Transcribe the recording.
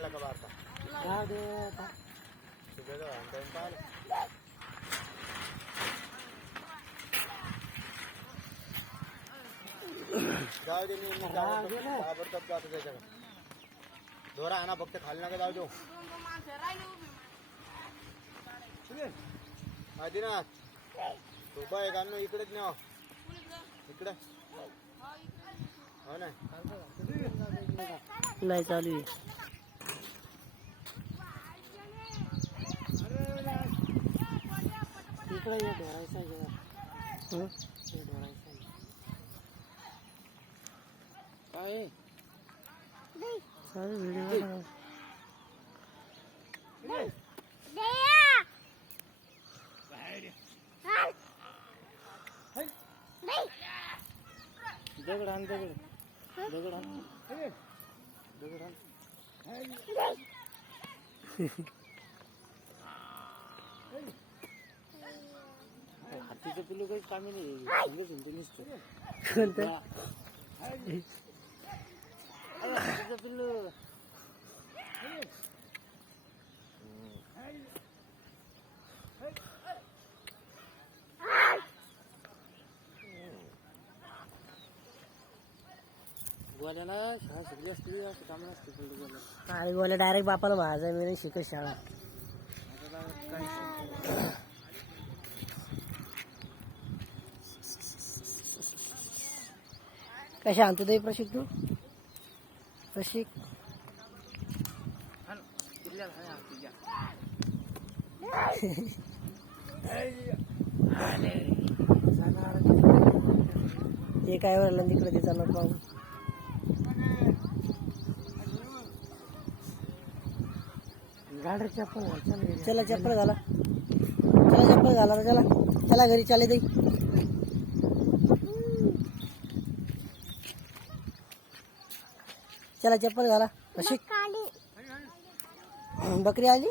आणला का बारका जाऊ दे आता. जाऊ दे मी ताबडतोब जातो त्याच्याकडे. दोरा आणा फक्त खाली नका जाऊ देऊ. आदिनाथ सोबा एक आणू इकडेच न्याव इकडे. हो ना नाही चालू आहे. इकडे ये ढोरायचा काय चालू व्हिडिओ दगड आण दगड दगड आण दगड आण. हातीचं पिल्लू काही कामी नाही सांगत नुसतं. कोणतं हातीचं पिल्लू गोल्याला शाळा शिकली असती असं काम नसते पिल्लू गोल्या. काय गोल्या डायरेक्ट बापाला भाजा मी नाही शिकत शाळा. कशा आणतो ते प्रशिक तू प्रशिक ते काय वरलं तिकडे ते चालत पाहू. गाडर चप्पल चला चप्पल घाला चला चप्पल घाला चला चला घरी चाले दे. चला चप्पल घाला. प्रशिक बकरी आली.